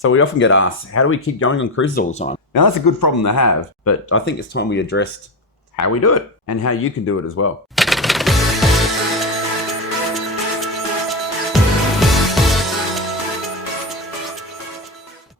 So we often get asked, how do we keep going on cruises all the time? Now that's a good problem to have, but I think it's time we addressed how we do it and how you can do it as well.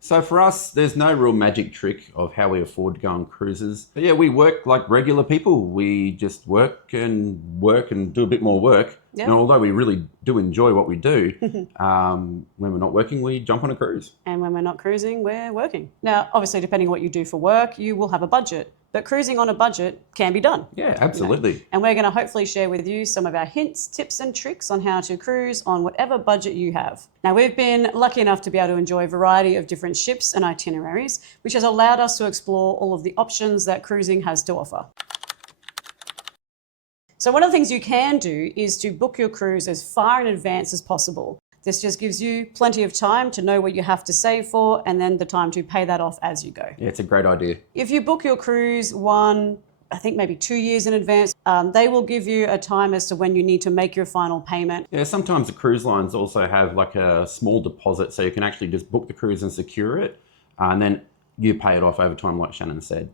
So for us, there's no real magic trick of how we afford to go on cruises. But yeah, we work like regular people. We just work and do a bit more work. Yep. And although we really do enjoy what we do, when we're not working, we jump on a cruise. And when we're not cruising, we're working. Now, obviously, depending on what you do for work, you will have a budget. But cruising on a budget can be done. Yeah, absolutely. You know? And we're going to hopefully share with you some of our hints, tips and tricks on how to cruise on whatever budget you have. Now, we've been lucky enough to be able to enjoy a variety of different ships and itineraries, which has allowed us to explore all of the options that cruising has to offer. So one of the things you can do is to book your cruise as far in advance as possible. This just gives you plenty of time to know what you have to save for and then the time to pay that off as you go. Yeah, it's a great idea. If you book your cruise I think maybe 2 years in advance, they will give you a time as to when you need to make your final payment. Yeah, sometimes the cruise lines also have like a small deposit, so you can actually just book the cruise and secure it, and then you pay it off over time, like Shannon said.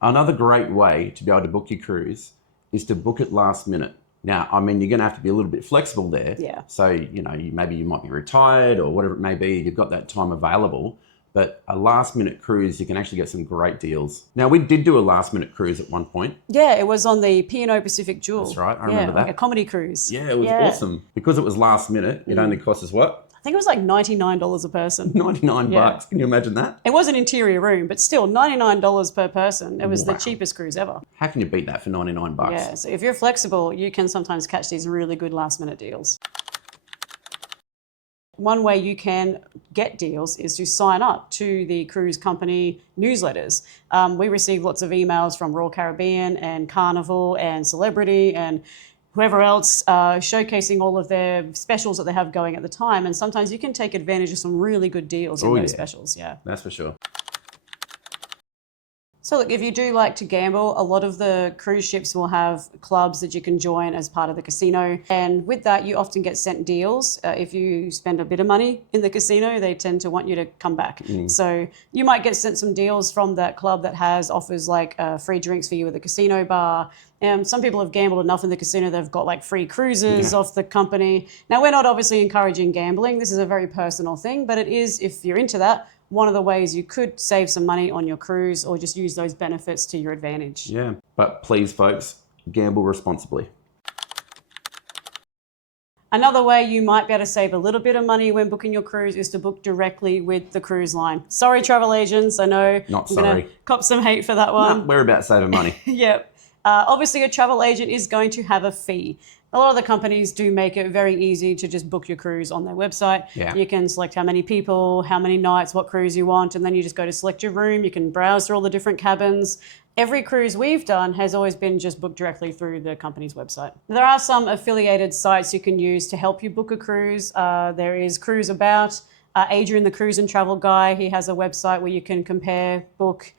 Another great way to be able to book your cruise is to book it last minute. Now, I mean, you're going to have to be a little bit flexible there. Yeah. So, maybe you might be retired or whatever it may be, you've got that time available. But a last minute cruise, you can actually get some great deals. Now, we did do a last minute cruise at one point. Yeah, it was on the P&O Pacific Jewel. That's right, I remember that. Like a comedy cruise. Yeah, it was awesome. Because it was last minute, it only cost us what? I think it was like $99 a person. 99 bucks. Can you imagine that? It was an interior room, but still $99 per person. It was the cheapest cruise ever. How can you beat that for 99 bucks? Yeah, so if you're flexible, you can sometimes catch these really good last minute deals. One way you can get deals is to sign up to the cruise company newsletters. We receive lots of emails from Royal Caribbean and Carnival and Celebrity and whoever else showcasing all of their specials that they have going at the time. And sometimes you can take advantage of some really good deals in those specials. Yeah, that's for sure. So look, if you do like to gamble, a lot of the cruise ships will have clubs that you can join as part of the casino. And with that, you often get sent deals. If you spend a bit of money in the casino, they tend to want you to come back. So you might get sent some deals from that club that has offers like free drinks for you at the casino bar. Some people have gambled enough in the casino, they've got like free cruises off the company. Now, we're not obviously encouraging gambling. This is a very personal thing, but it is, if you're into that, one of the ways you could save some money on your cruise or just use those benefits to your advantage. Yeah, but please, folks, gamble responsibly. Another way you might be able to save a little bit of money when booking your cruise is to book directly with the cruise line. Sorry, travel agents, I know. Not I'm sorry. Gonna cop some hate for that one. No, we're about saving money. Yep. Obviously, a travel agent is going to have a fee. A lot of the companies do make it very easy to just book your cruise on their website. Yeah. You can select how many people, how many nights, what cruise you want, and then you just go to select your room. You can browse through all the different cabins. Every cruise we've done has always been just booked directly through the company's website. There are some affiliated sites you can use to help you book a cruise. There is Cruise About, Adrian, the cruise and travel guy. He has a website where you can compare, book,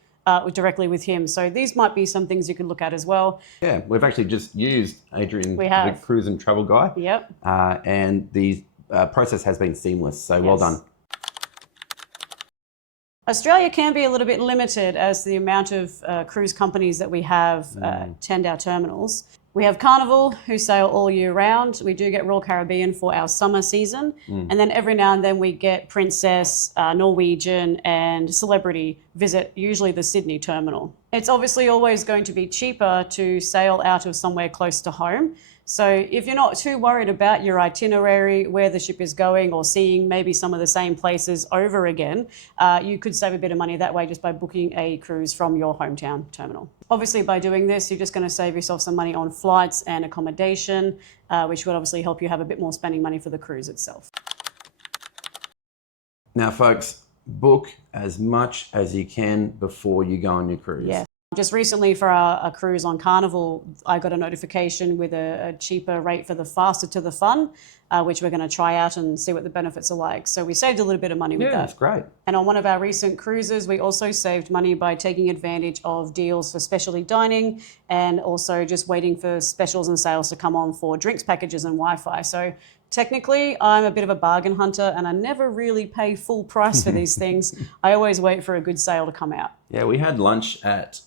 directly with him. So these might be some things you could look at as well. Yeah, we've actually just used Adrian, the cruise and travel guy. Yep. And the process has been seamless, so well done. Australia can be a little bit limited as the amount of cruise companies that we have tend our terminals. We have Carnival, who sail all year round. We do get Royal Caribbean for our summer season. And then every now and then we get Princess, Norwegian, and Celebrity visit usually the Sydney terminal. It's obviously always going to be cheaper to sail out of somewhere close to home. So if you're not too worried about your itinerary, where the ship is going, or seeing maybe some of the same places over again, you could save a bit of money that way just by booking a cruise from your hometown terminal. Obviously, by doing this, you're just going to save yourself some money on flights and accommodation, which would obviously help you have a bit more spending money for the cruise itself. Now, folks, book as much as you can before you go on your cruise. Yeah. Just recently for a cruise on Carnival, I got a notification with a cheaper rate for the Faster to the Fun, which we're going to try out and see what the benefits are like. So we saved a little bit of money with that. Yeah, that's great. And on one of our recent cruises, we also saved money by taking advantage of deals for specialty dining and also just waiting for specials and sales to come on for drinks packages and Wi-Fi. So Technically, I'm a bit of a bargain hunter and I never really pay full price for these things. I always wait for a good sale to come out. Yeah, we had lunch at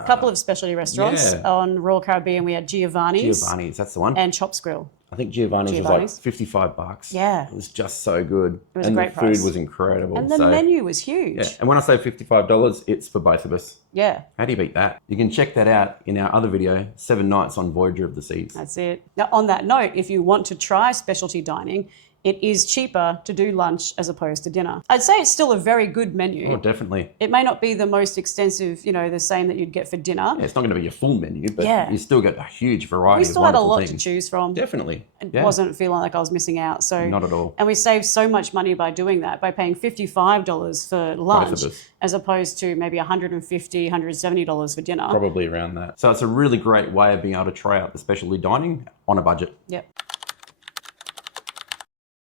A couple of specialty restaurants. yeah. On Royal Caribbean. We had Giovanni's. Giovanni's, that's the one. And Chops Grill. I think Giovanni's was like $55. Yeah. It was just so good. It was and a great the price. food was incredible. And the menu was huge. Yeah. And when I say $55, it's for both of us. Yeah. How do you beat that? You can check that out in our other video, 7 Nights on Voyager of the Seas. That's it. Now, on that note, if you want to try specialty dining, it is cheaper to do lunch as opposed to dinner. I'd say it's still a very good menu. Oh, definitely. It may not be the most extensive, the same that you'd get for dinner. Yeah, it's not going to be a full menu, but Yeah. you still get a huge variety We still of had a wonderful lot things. to choose from. Definitely. It Yeah. wasn't feeling like I was missing out. So Not at all. And we saved so much money by doing that, by paying $55 for lunch Both of us. as opposed to maybe $150, $170 for dinner. Probably around that. So it's a really great way of being able to try out the specialty dining on a budget. Yep.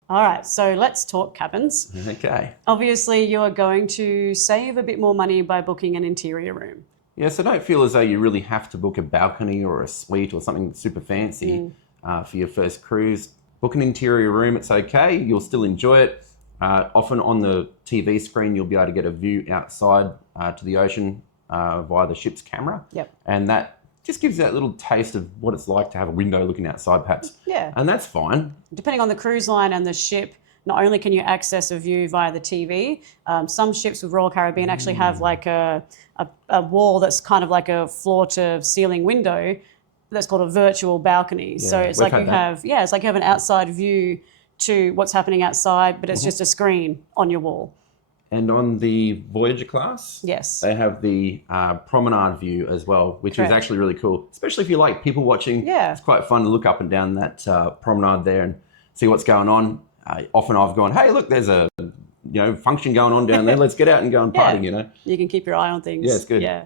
All right, so let's talk cabins. Okay. Obviously, you are going to save a bit more money by booking an interior room. Yeah, so don't feel as though you really have to book a balcony or a suite or something super fancy for your first cruise. Book an interior room, it's okay. You'll still enjoy it. Often on the TV screen, you'll be able to get a view outside to the ocean via the ship's camera. Yep. And that just gives you that little taste of what it's like to have a window looking outside, perhaps. Yeah. And that's fine. Depending on the cruise line and the ship, not only can you access a view via the TV, some ships with Royal Caribbean actually have like a wall that's kind of like a floor to ceiling window that's called a virtual balcony. So it's we've like you had that. it's like you have an outside view to what's happening outside, but it's just a screen on your wall. And on the Voyager class, Yes. they have the promenade view as well, which Correct. is actually really cool, especially if you like people watching. Yeah. It's quite fun to look up and down that promenade there and see what's going on. Often I've gone, hey, look, there's a function going on down there. Let's get out and go and party, You can keep your eye on things. Yeah, it's good. Yeah.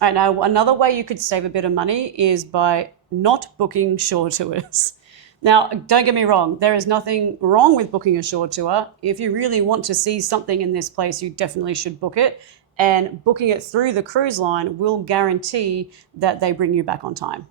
All right, now another way you could save a bit of money is by not booking shore tours. Now, don't get me wrong, there is nothing wrong with booking a shore tour. If you really want to see something in this place, you definitely should book it. And booking it through the cruise line will guarantee that they bring you back on time.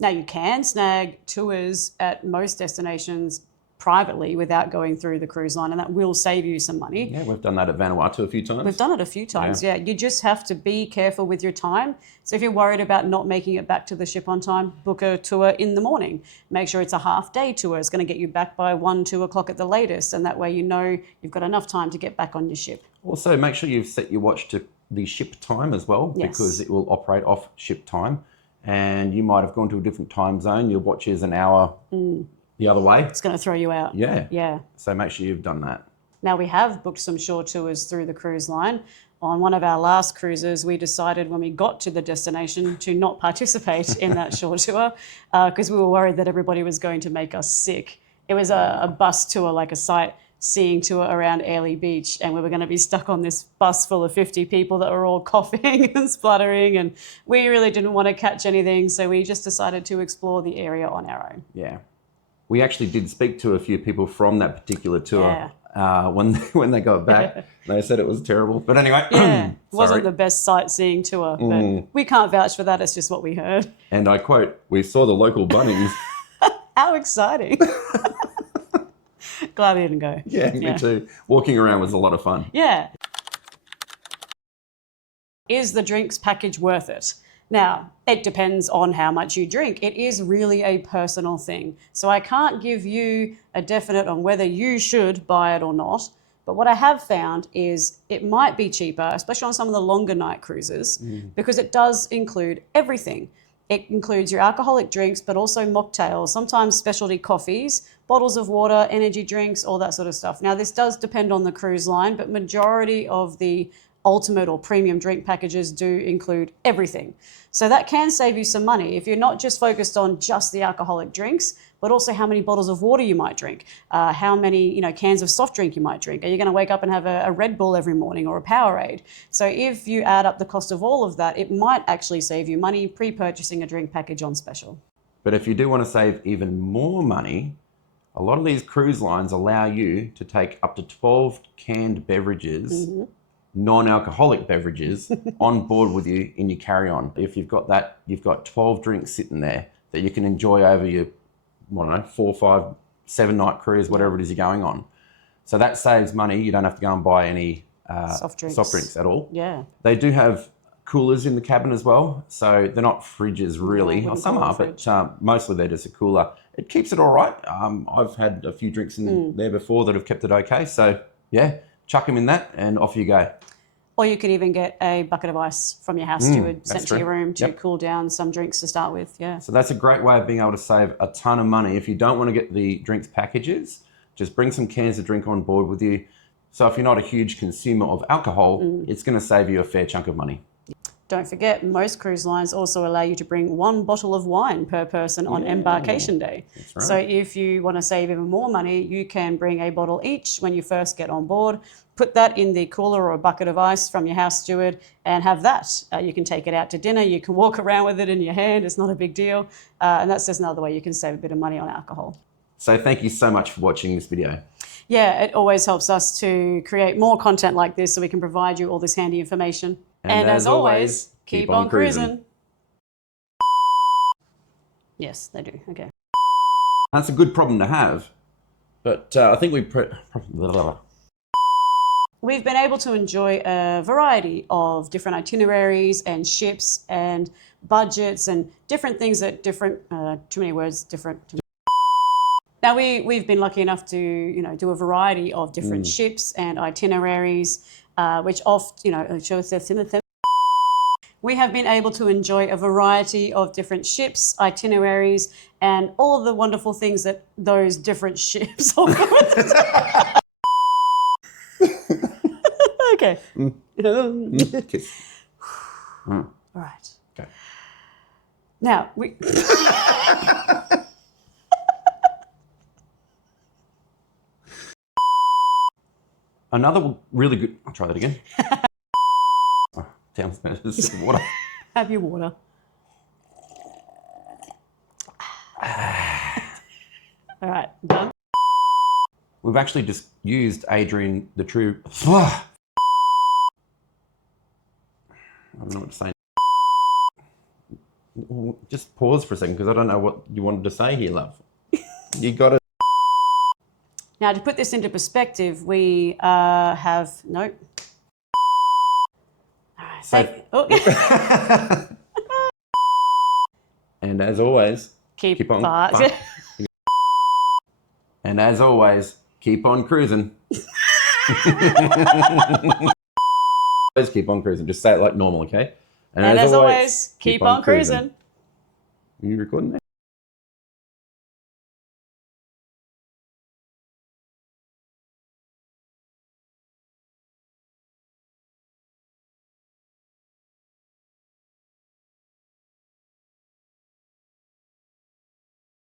Now, you can snag tours at most destinations privately without going through the cruise line, and that will save you some money. Yeah, we've done that at Vanuatu a few times. We've done it a few times, yeah. You just have to be careful with your time. So if you're worried about not making it back to the ship on time, book a tour in the morning. Make sure it's a half-day tour. It's going to get you back by 1, 2 o'clock at the latest, and that way you know you've got enough time to get back on your ship. Also, make sure you've set your watch to the ship time as well, Yes. because it will operate off ship time. And you might have gone to a different time zone. Your watch is an hour the other way. It's going to throw you out. Yeah. Yeah. So make sure you've done that. Now, we have booked some shore tours through the cruise line. On one of our last cruises, we decided when we got to the destination to not participate in that shore tour because we were worried that everybody was going to make us sick. It was a bus tour, like a sightseeing tour around Airlie Beach, and we were going to be stuck on this bus full of 50 people that were all coughing and spluttering, and we really didn't want to catch anything, so we just decided to explore the area on our own. Yeah. We actually did speak to a few people from that particular tour when they got back. They said it was terrible. But anyway, Yeah, it wasn't sorry. the best sightseeing tour, but we can't vouch for that. It's just what we heard. And I quote, we saw the local Bunnings. How exciting. Glad we didn't go. Yeah, me too. Walking around was a lot of fun. Yeah. Is the drinks package worth it? Now, it depends on how much you drink. It is really a personal thing. So I can't give you a definite on whether you should buy it or not. But what I have found is it might be cheaper, especially on some of the longer night cruises, because it does include everything. It includes your alcoholic drinks, but also mocktails, sometimes specialty coffees, bottles of water, energy drinks, all that sort of stuff. Now, this does depend on the cruise line, but majority of the ultimate or premium drink packages do include everything. So that can save you some money if you're not just focused on just the alcoholic drinks, but also how many bottles of water you might drink, how many cans of soft drink you might drink. Are you going to wake up and have a Red Bull every morning or a Powerade? So if you add up the cost of all of that, it might actually save you money pre-purchasing a drink package on special. But if you do want to save even more money, a lot of these cruise lines allow you to take up to 12 canned beverages, non-alcoholic beverages, on board with you in your carry-on. If you've got that, you've got 12 drinks sitting there that you can enjoy over your, I don't know, 4, 5, 7 night cruise, whatever it is you're going on. So that saves money. You don't have to go and buy any soft drinks at all. Yeah. They do have coolers in the cabin as well. So they're not fridges really. No, Some are, but mostly they're just a cooler. It keeps it all right. I've had a few drinks in there before that have kept it okay. So yeah, chuck them in that and off you go. Or you can even get a bucket of ice from your house steward sent to your room to cool down some drinks to start with. Yeah. So that's a great way of being able to save a ton of money. If you don't want to get the drinks packages, just bring some cans of drink on board with you. So if you're not a huge consumer of alcohol, it's going to save you a fair chunk of money. Don't forget, most cruise lines also allow you to bring 1 bottle of wine per person on embarkation day. That's right. So if you want to save even more money, you can bring a bottle each when you first get on board, put that in the cooler or a bucket of ice from your house steward and have that. You can take it out to dinner. You can walk around with it in your hand. It's not a big deal. And that's just another way you can save a bit of money on alcohol. So thank you so much for watching this video. Yeah, it always helps us to create more content like this so we can provide you all this handy information. And as always, keep on cruising. Yes, they do. Okay. That's a good problem to have. But I think we've been able to enjoy a variety of different itineraries and ships and budgets and different things that different, too many words, different. Now we've been lucky enough to, do a variety of different ships and itineraries, which shows their we have been able to enjoy a variety of different ships, itineraries, and all the wonderful things that those different ships offer. Okay. All right. Okay. Now we. Another really good. I'll try that again. Down water. Have your water. All right, done. We've actually just used Adrian the True. I don't know what to say. Just pause for a second because I don't know what you wanted to say here, love. You got it. Now, to put this into perspective, we have nope. All right. And as always, keep on. And as always, keep on cruising. Always keep on cruising. Just say it like normal, okay? And as always, keep on cruising. Are you recording that?